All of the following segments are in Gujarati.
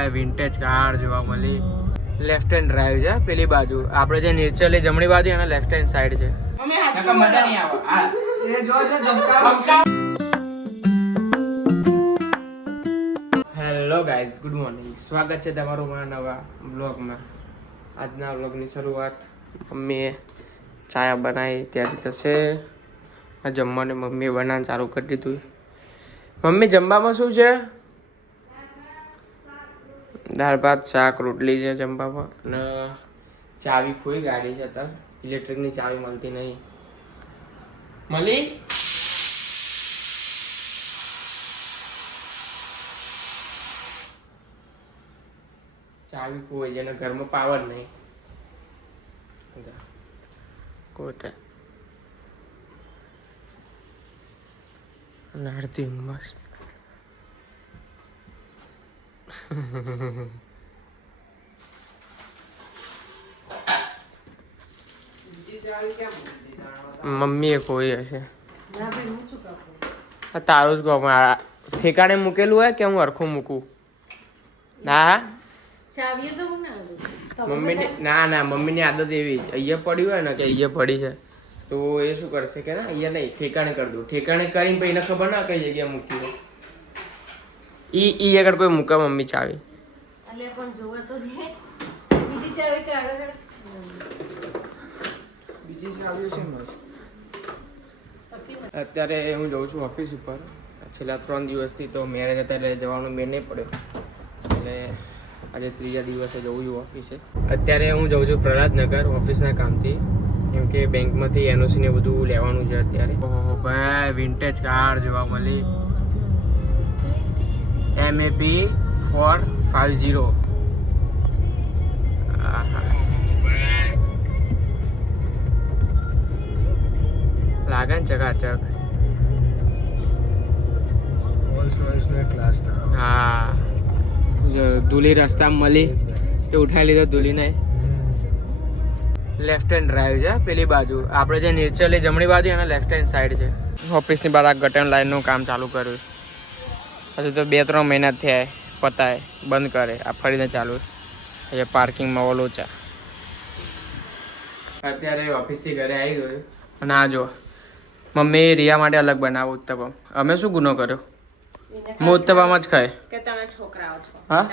ભાઈ વિન્ટેજ કાર જોવા મળી. લેફ્ટ હેન્ડ ડ્રાઈવ છે પેલી બાજુ. આપણે જે નેચરલી જમણી બાજુ એના લેફ્ટ હેન્ડ સાઈડ છે. મજા નહીં આવે. હેલો ગાઈઝ ગુડ મોર્નિંગ સ્વાગત છે તમારું મારા નવા બ્લોગમાં આજના બ્લોગની શરૂઆત મમ્મીએ ચાયા બનાવી ત્યાંથી થશે. આ જમવાને મમ્મીએ બનાવવાનું ચાલુ કરી દીધું. મમ્મી જમવામાં શું છે? દાળ, ભાત, શાક, રોટલી છે જમવામાં અને ચાવી ખોઈ ગાડી છે અત્યારે. ઇલેક્ટ્રિકની ચાવી મળતી નહીં. મળી ચાવી ખોઈ જેના ઘરમાં પાવર નહીં. કોતે નાડતી મસ્ત મમ્મીએ કોઈ હશે. ના તારું જ કહો ઠેકાણે મૂકેલું હોય કે હું અરખું મૂકું? ના મમ્મીને ના ના મમ્મીની આદત એવી અહીંયા પડી હોય ને કે અહીંયા પડી છે તો એ શું કરશે કે ના અહીંયા નહીં ઠેકાણે કરી દઉં. ઠેકાણે કરીને પછી એને ખબર ના કઈ જગ્યાએ મૂકી હોય. ઈ ઈ આગળ કોઈ મૂકે મમ્મી ચાવી. એટલે પણ જોવા તો દે. બીજી ચાવી કે આગળ આગળ? બીજી ચાવી છે મસ્ત અત્યારે હું જઉં છું ઓફિસ ઉપર. છેલ્લા ત્રણ દિવસથી તો મેરેજ હતા એટલે જવાનું મેળ નહીં પડ્યો એટલે આજે ત્રીજા દિવસે જવું છું ઓફિસે. અત્યારે હું જઉં છું પ્રહલાદનગર ઓફિસના કામથી. કેમ કે બેંકમાંથી એનઓસી ને બધું લેવાનું છે અત્યારે. ઓહો ભાઈ વિન્ટેજ કાર જોવા મળી. M A P four five zero લાગે ને ચકાચક. હા. દુલી ધૂલી રસ્તામાં મળી તે ઉઠાવી લીધો ધૂલીને. લેફ્ટ હેન્ડ ડ્રાઈવ છે પેલી બાજુ. આપણે જે નીચેલી જમણી બાજુ એના લેફ્ટ હેન્ડ સાઈડ છે. ઓફિસની બહાર આ ગટન લાઈનનું કામ ચાલુ કર્યું હજુ તો બે ત્રણ મહિના થયા પતાય બંધ કરે. આ ફરીને ચાલુ એટલે પાર્કિંગમાં ઓલું છે. અત્યારે ઓફિસથી ઘરે આવી ગયું અને આ જો મમ્મી રિયા માટે અલગ બનાવો ઉત્તપમ. અમે શું ગુનો કર્યો? હું ઉત્તપમ જ ખાય. કે તમે છોકરાઓ છો. હા?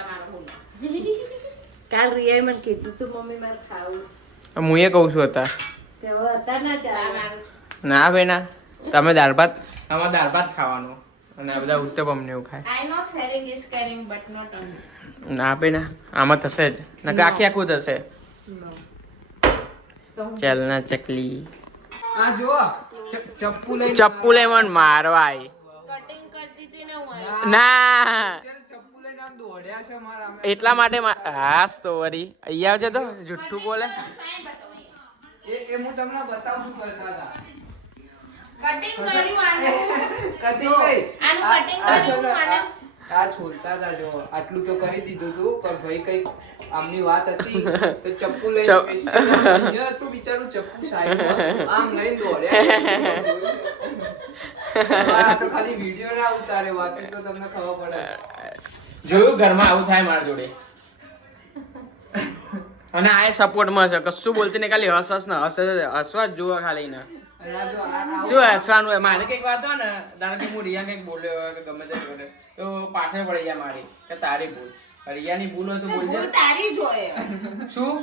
કાલ રિયાએ મને કીધું તું મમ્મી મારે ખાવું હું એ કહું છું હતા ના ચાલે. ના. ભાઈ ના. તમે દાળ ભાત આમાં દાળ ભાત ખાવાનું. અને આ બધા ઉત્તપમ ને એવું ખાય. I know sharing is caring, but not on ના ભાઈ ના. આમાં થશે જ. નકર આખી આખું થશે. ચાલ ના ચકલી. આ જો ચપ્પુ લઈ ચપ્પુ લઈ મને મારવા આઈ કટિંગ કરતી હતી ને હું ના. ચપ્પુ લઈને આમ દોડ્યા છે મારા એટલા માટે હાસ તો વરી અહીંયા આવજે તો જુઠ્ઠું બોલે. એ એ હું તમને બતાવું શું કરતા હતા. Cutting કર્યું આનું. કટિંગ કરી. આનું કટિંગ કર્યું, આનું? આ- છોડતા હતા જો આટલું તો કરી દીધું તું પણ ભાઈ કઈ આમની વાત હતી. તો ચપ્પુ લઈ અહીંયા હતું બિચારું ચપ્પુ સાઈડમાં આમ લઈને દોડ્યા તો ખાલી વિડિયો ના ઉતારે બાકી તો તમને ખબર પડે. જોયું ઘરમાં આવું થાય મારા જોડે. અને આ સપોર્ટમાં છે. કશું બોલતી ને ખાલી હસ હસ ને હસ હસ હસવા જ જોવા ખાલી ને શું હસવાનું હોય મારે કંઈક વાત ને ધારો કે હું રિયા કંઈક બોલ્યો હોય કે ગમે તે બોલે તો પાછળ પડી જાય મારી કે તારી ભૂલ. રિયાની ભૂલ હોય તો બોલજે. ભૂલ તારી જ હોય. શું?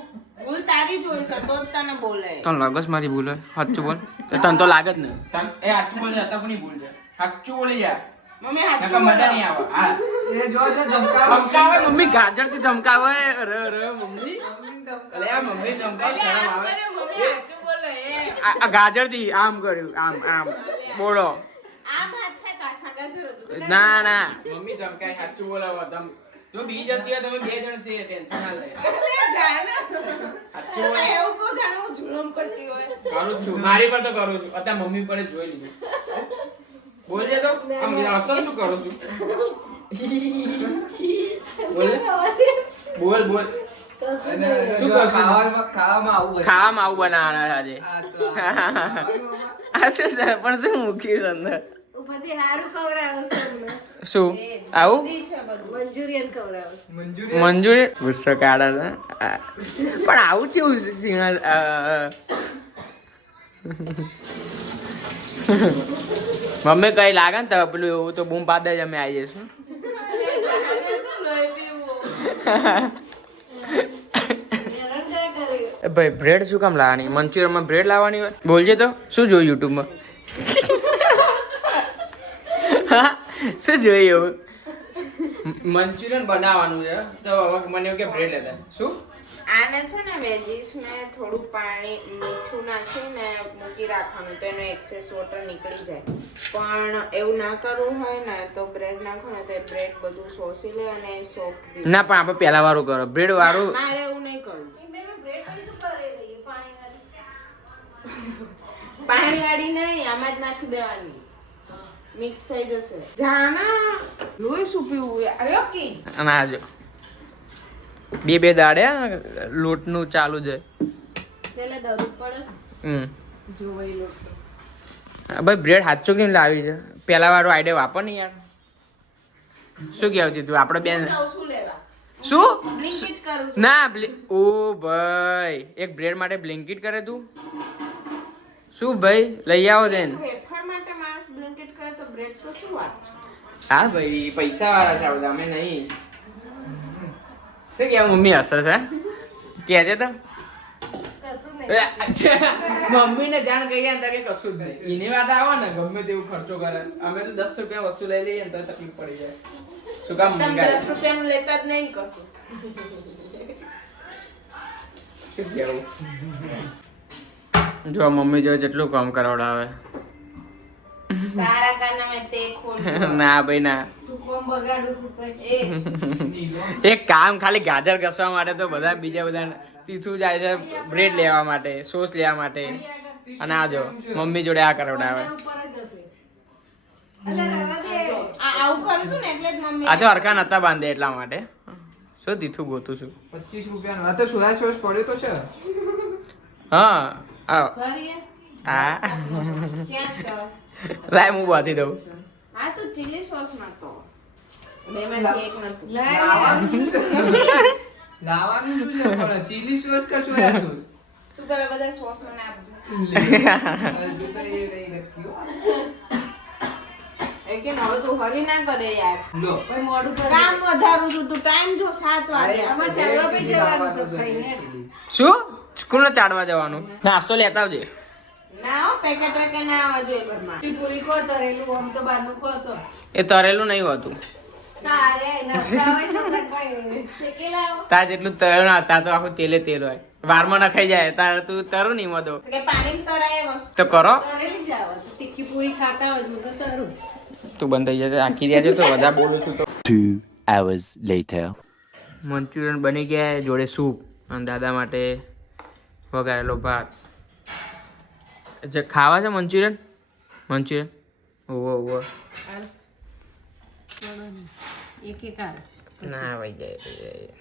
ભૂલ તારી જ છે, તો તને બોલે. તને લાગે મારી ભૂલ હોય? સાચું બોલ. તો તને તો લાગે ને. તને એ સાચું બોલે હતા કોની ભૂલ છે? સાચું બોલી મમ્મી હાચું મજા નહીં આવે. હા. એ જો જો ધમકાવે. ધમકાવે મમ્મી ગાજરથી ધમકાવે. અરે અરે મમ્મી. ધમકાવે. મમ્મી ધમકાવે શરમ આવે. મમ્મી બોલે. આ આ ગાજરથી આમ કર્યું આમ આમ. બોલો. ના ના. મમ્મી ધમકાય સાચું બોલાવો. તમ જો બી જતી હોય તમે બે જણ છે ટેન્શન ના લે. સાચું બોલ. એવું કહું જાણે હું જુલમ કરતી હોય. કરું છું. મારી પર તો કરું છું. અત્યારે મમ્મી પર જોઈ લીધું. બોલજે તો. આમ અસર શું કરું છું? બોલ બોલ? ખાવામાં આવું બનાવવાના છે આજે. આ શું છે? પણ શું મૂક્યું છે અંદર? શું? આવું? મંચુરિયન ખવડાવું. મંજૂરી મંજૂરી ગુસ્સો કાઢે છે પણ આવું છે સિંગલ મમ્મી કઈ લાગે ને તો પેલું એવું તો બૂમ પાડે જ અમે આવી જઈશું એ ભાઈ બ્રેડ શું કામ લાવવાની? મંચુરિયનમાં બ્રેડ લાવવાની હોય? બોલજે તો શું જોયું યુટ્યુબમાં? હા શું જોયું? એવું મંચુરિયન બનાવવાનું છે. તો હવે મને એવું કે બ્રેડ લેતા શું? આને છે ને વેજીસ ને થોડું પાણી મીઠું નાખીને મૂકી રાખવાનું. તો એનો એક્સેસ વોટર નીકળી જાય. પણ એવું ના કરવું હોય ને તો બ્રેડ નાખો ને તો બ્રેડ બધું શોષી લે અને સોફ્ટ ના પણ આપણે પહેલા વાળું કરો. બ્રેડ વાળું મારે એવું નહીં કરવું. શું પાણી વાળી નહીં આમાં જ નાખી દેવાની. મિક્સ થઈ જશે. જાના લોહી શું પીવું અરે ઓકે ના જો. બે બે દાડે લોટનું ચાલુ છે. પેલા દરરોજ પડે. હમ. જોવાઈ લો હા, ભાઈ બ્રેડ હાથ ને લાવી છે. પેલા વાળો આઈડિયા વાપર ને યાર. શું કહેવું તું? આપણે બેન જાઉં છું લેવા. શું? બ્લિંકિટ કરું ના બ્લિ- ઓ ભાઈ એક બ્રેડ માટે બ્લિંકિટ કરે તું? શું ભાઈ? લઈ આવો દેન વેફર માટે માણસ બ્લિંકિટ કરે તો બ્રેડ તો શું વાત હા ભાઈ પૈસા વાળા છે આ બધા અમે નહીં. શું કહેવાય મમ્મી હશે છે કે છે તો? કશું નહીં. મમ્મીને જાણ કહી ગયા કે કશું જ નહીં. એની વાત આવે ને ગમે તેવું ખર્ચો કરે. અમે તો દસ રૂપિયા વસ્તુ લઈ લઈએ ને તો તકલીફ પડી જાય. શું કામ મંગાય દસ રૂપિયાનું લેતા જ નહીં કશું શું કહેવું જો મમ્મી જો જેટલું કામ કરાવડાવે ના ભાઈ ના એક કામ ખાલી ગાજર ઘસવા માટે તો બધા બીજા બધા તીથું જાય છે બ્રેડ લેવા માટે સોસ લેવા માટે અને આ જો મમ્મી જોડે આ કરાવડાવે આવું કરું છું ને એટલે જ મમ્મી આ તો નતા બાંધે એટલા માટે. શું તીથું ગોતું છું? પચીસ રૂપિયાનો. આ તો સોયા સોસ પડ્યો તો છે. હા આ સોરી આ ક્યાં છે? લાય હું બાંધી દઉં. આ તો ચીલી સોસ બેમાંથી એક નતું લાવવાનું શું છે? લાવવાનું શું છે? પણ ચીલી સોસ કે સોયા સોસ તું કરે બધા સોસ મને આપજે. તો એ લઈ હો. એ કે હવે તું હરી ના કરે યાર. લો. ભાઈ મોડું કરી કામ વધારું છું તું ટાઈમ જો સાત વાગે. આમાં ચાલવા પી જવાનું છે ખાઈને શું? સ્કૂલને ચાડવા જવાનું? નાસ્તો લેતા આવજે. એ તરેલું નહીં હોતું. તારે જેટલું તરેલું ના તાર તો આખું તેલે તેલ હોય. વારમાં નખાઈ જાય તાર તું તરું નહીં મધો કે પાણી તરાય એ વસ્તુ. તો કરો. તીખી પૂરી ખાતા હોય તો તરું તું બંધ થઈ જશે આખી જાય તો વધારે બોલું છું તો. Two hours later. મંચુરિયન બની ગયા જોડે સૂપ અને દાદા માટે વઘારેલો ભાત. અચ્છા ખાવા છે મંચુરિયન? મંચુરિયન? ઓવો ઓવો એક એક આવે ના ભાઈ જાય જાય.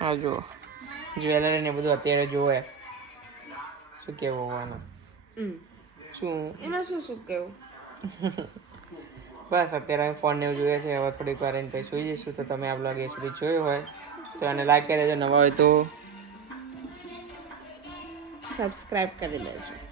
હા જો જ્વેલરી ને બધું અત્યારે જોવે. શું કેવું હોવાનું શું એમાં શું શું કેવું બસ અત્યારે ફોન ને એવું જોઈએ છે હવે થોડીક વાર એને પછી સુઈ જઈશું તો તમે આ બ્લોગ એ સુધી જોયો હોય તો એને લાઈક કરી દેજો નવા હોય તો સબસ્ક્રાઈબ કરી લેજો